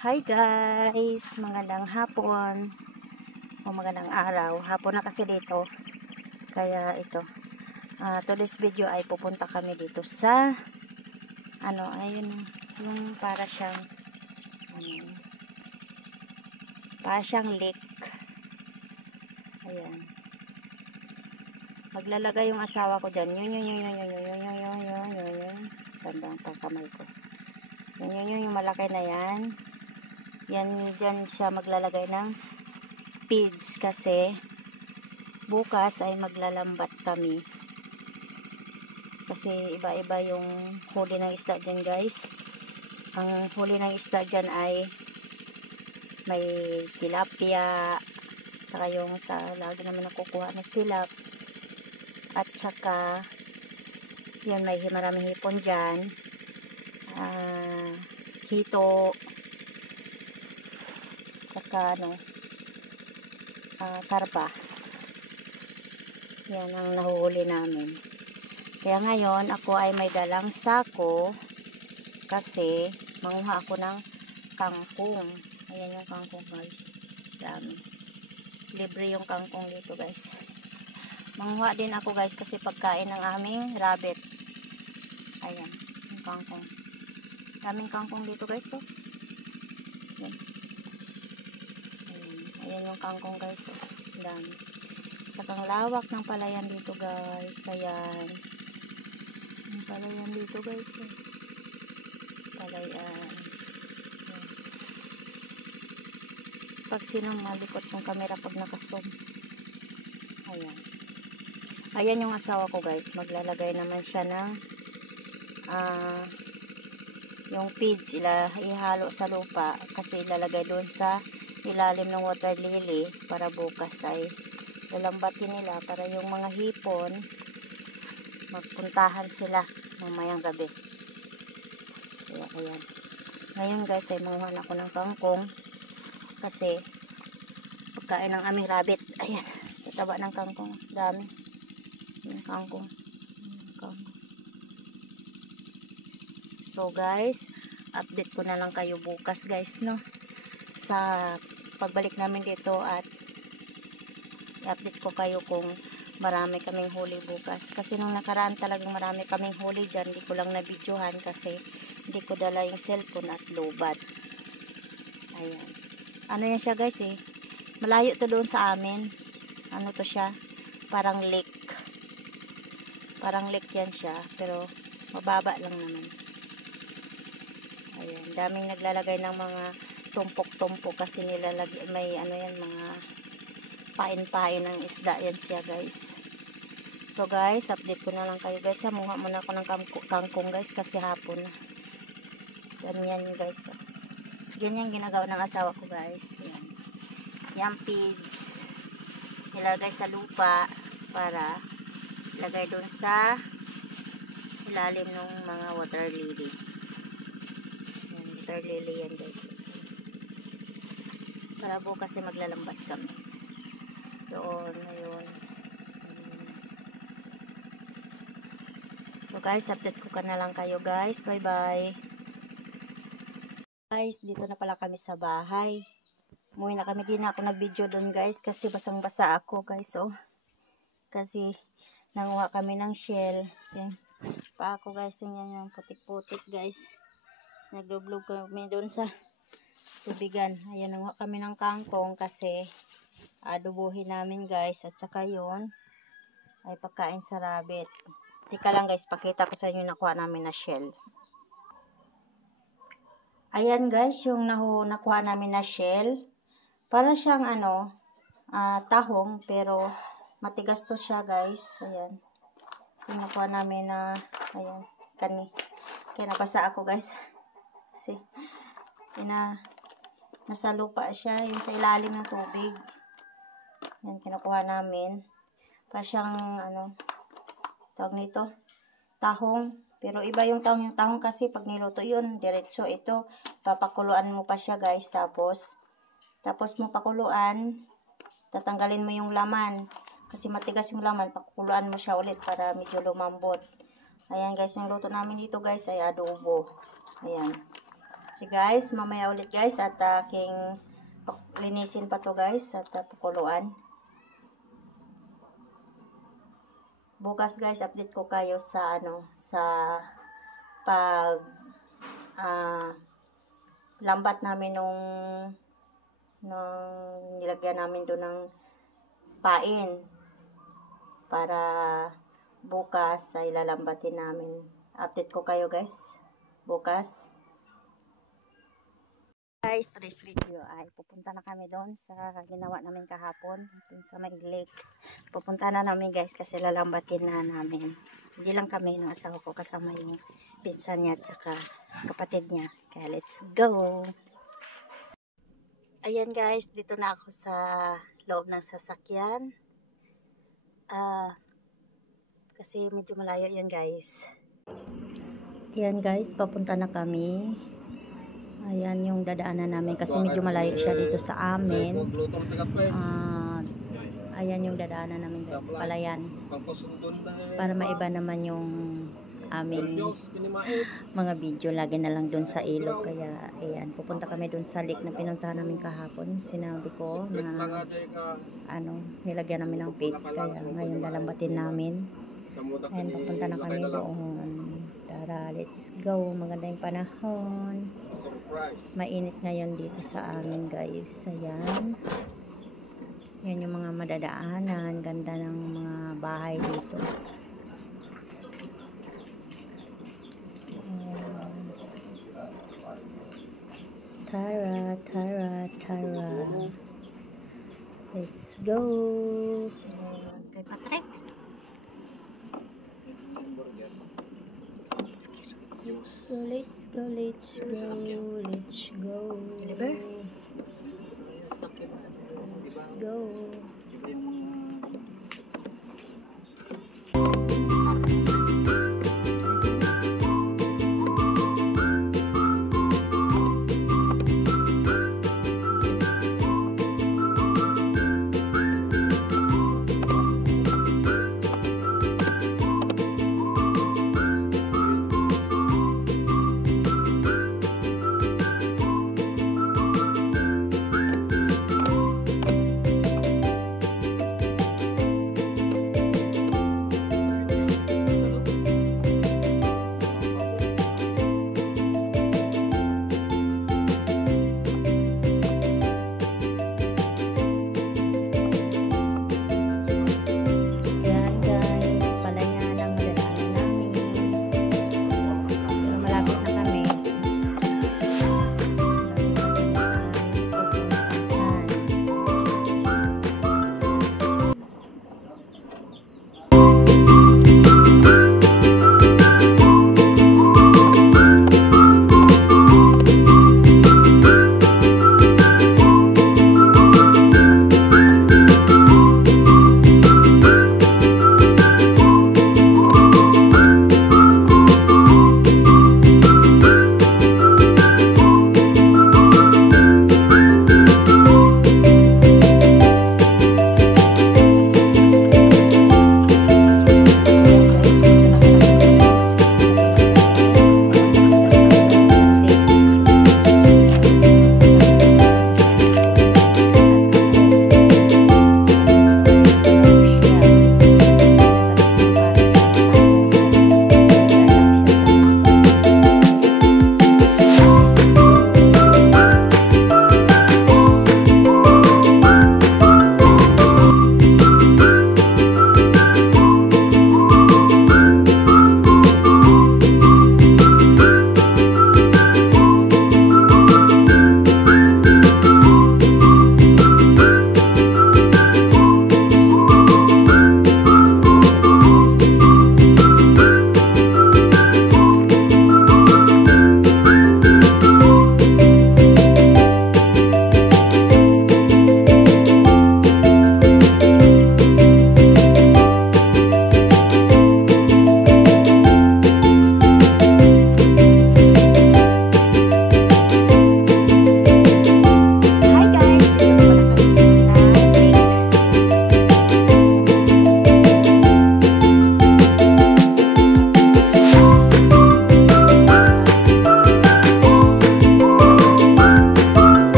Hi guys, magandang hapon o magandang araw. Hapon na kasi dito. Kaya ito, today's video ay pupunta kami dito sa ayun, yung para siyang lake. Ayan. Maglalagay yung asawa ko diyan. Yun. Saan ba ang pagkamay ko? Yun, yung malaki na yan. Yan, dyan siya maglalagay ng feeds kasi bukas ay maglalambat kami. Kasi iba-iba yung huli ng isda dyan guys. Ang huli ng isda dyan ay may tilapia, saka yung sa lagi naman nakukuha na silap. At saka yun, may maraming hipon dyan. Hito. Saka karpa. Yan ang nahuhuli namin. Kaya ngayon ako ay may dalang sako kasi manguha ako ng kangkong. Ayan yung kangkong guys. Dami. Libre yung kangkong dito guys. Manguha din ako guys kasi pagkain ng aming rabbit. Ayan. Yung kangkong. Daming kangkong dito guys. Oh. Ayan. Ayan yung kangkong guys. Oh. Dami. Sakang lawak ng palayan dito guys. Ayan. Yung palayan dito guys. Oh. Palayan. Pag sinong malikot ng camera pag nakazoom. Ayan. Ayan yung asawa ko guys. Maglalagay naman siya ng yung feeds ihalo sa lupa kasi ilalagay doon sa ilalim ng water lily para bukas ay lalambatin nila para yung mga hipon magpuntahan sila mamayang gabi. Kaya ayan. Ngayon guys ay manguha ako ng kangkong kasi pagkain ng aming rabbit. Ayan, tataba ng kangkong, dami yung kangkong. So guys, update ko na lang kayo bukas guys sa pagbalik namin dito at i-update ko kayo kung marami kaming huli bukas kasi nung nakaraan talagang marami kaming huli dyan, hindi ko lang na-videohan kasi hindi ko dala yung cellphone at lowbat. Ayan. Ano yan siya guys malayo to doon sa amin. Ano to siya? Parang lake yan siya pero mababa lang naman. Ayan. Daming naglalagay ng mga tumpok-tumpok kasi nilalagay may mga pain-pain ng isda yan siya guys. So guys, update ko na lang kayo guys. Mukha muna ako ng kangkong guys kasi hapon na. Ganyan guys. Ganyan ginagawa ng asawa ko guys. Yan. Yung feeds nilagay sa lupa para ilagay doon sa ilalim ng mga water lily. Yan, water lily yan guys. Para bukas maglalambat kami. Doon, ngayon. So guys, update ko ka na lang kayo guys. Bye bye. Guys, dito na pala kami sa bahay. Umuwi na kami, di na ako nag-video doon guys kasi basang-basa ako guys. Oh. Kasi nanguha kami ng shell. Yan. Pa ako guys, tingnan yung putik-putik guys. Nagdublog kami doon sa tubigan. Ayan, nanguha kami ng kangkong kasi adobohin namin guys. At saka yun ay pagkain sa rabbit. Tika lang guys, pakita ko sa inyo nakuha namin na shell. Ayan guys, yung nakuha namin na shell. Para siyang tahong pero matigas to siya guys. Ayan. Yung nakuha namin na ayan, kaya nabasa ako guys. Kasi nasa lupa siya, yung sa ilalim ng tubig. Yan, kinukuha namin. Para siyang tawag nito, tahong. Pero iba yung tahong kasi pag niluto yun, diretso ito. Papakuluan mo pa siya guys. Tapos mo pakuluan, tatanggalin mo yung laman. Kasi matigas yung laman, pakuluan mo siya ulit para medyo lumambot. Ayan guys, yung luto namin dito guys ay adobo. Ayan. Si guys, mamaya ulit guys at aking linisin pa to guys at pakuluan. Bukas guys, update ko kayo sa sa pag lambat namin nung nilagyan namin doon ng pain para bukas ay lalambatin namin. Update ko kayo guys bukas. Guys, today's video ay pupunta na kami doon sa ginawa namin kahapon doon sa may lake. Pupunta na namin guys kasi lalambatin na namin. Hindi lang kami ng asawa ko, kasama yung pinsan niya at saka kapatid niya. Kaya let's go! Ayan guys, dito na ako sa loob ng sasakyan. Kasi medyo malayo yan guys. Ayan guys, papunta na kami. Ayan yung dadaanan namin kasi medyo malayo siya dito sa amin. Ayan yung dadaanan namin guys, palayan. Para maiba naman yung aming mga video, lagi na lang dun sa ilog. Kaya ayan, pupunta kami dun sa lake na pinuntahan namin kahapon. Sinabi ko na nilagyan namin ng page, kaya ngayon lalambatin namin. Ayan, papunta na kami doon. Tara, let's go. Maganda yung panahon. Mainit ngayon dito sa amin guys. Ayan. Yan yung mga madadaanan. Ganda ng mga bahay dito. Ayan. Tara, tara, tara. Let's go. Kay Patrick. So let's go, let's go, let's go. Deliver? Let's go.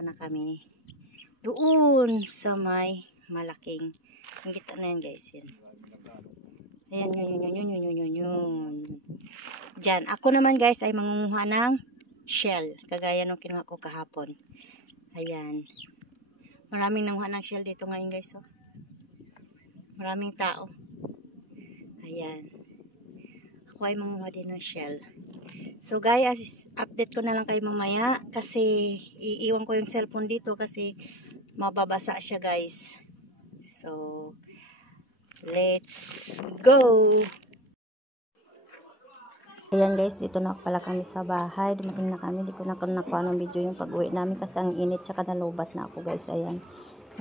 pupunta na kami doon sa may malaking. Ang kita na yan guys, yan. Ayan, yun. Diyan. Ako naman guys ay mangunguha ng shell. Kagaya nung kinuha ko kahapon. Ayan. Maraming nanguha ng shell dito ngayon guys. Oh. Maraming tao. Ayan. Ako ay manguha din ng shell. So guys, update ko na lang kayo mamaya. Kasi iiwan ko yung cellphone dito kasi mababasa siya guys. So, let's go! Ayan guys, dito na pala kami sa bahay. Dumating na kami. Di ko na nakuha ng video yung pag-uwi namin kasi ang init tsaka nalubat na ako guys. Ayan.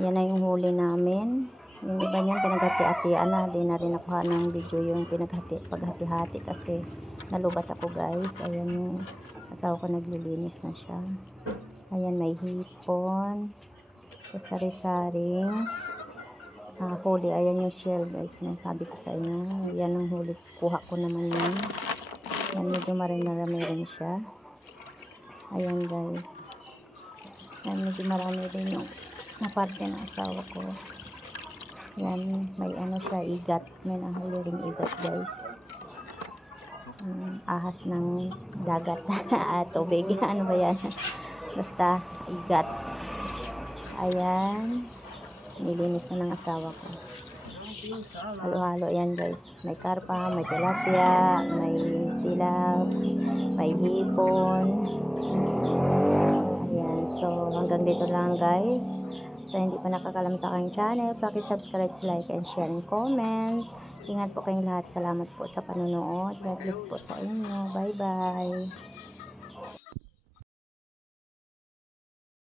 Yan na yung huli namin. Yung iba niyan pinaghati-hatian na. Di na rin nakuha ng video yung paghati-hati kasi nalubat ako guys. Ayan yung asawa ko naglilinis na siya. Ayan, may hipon. Sari-saring huli. Ayan yung shell guys. Sabi ko sa inyo. Yan ang huli. Kuha ko naman yan. Yan, medyo marami rin siya. Ayan guys. Yan, medyo marami rin yung naparte ng asawa ko. Yan, may ano siya, igat. May nahuli ring igat guys. Ahas ng dagat. Tubig. Ano ba yan? Basta igat. Ayan. Nilinis na ng asawa ko. Halo-halo yan guys. May karpa, may tilapia, may silab, may hipon. Ayan. So, hanggang dito lang guys. So, hindi pa nakakalam sa aking channel, subscribe, like, and share, and comment. Ingat po kayong lahat. Salamat po sa panonood. God bless po sa inyo. Bye-bye.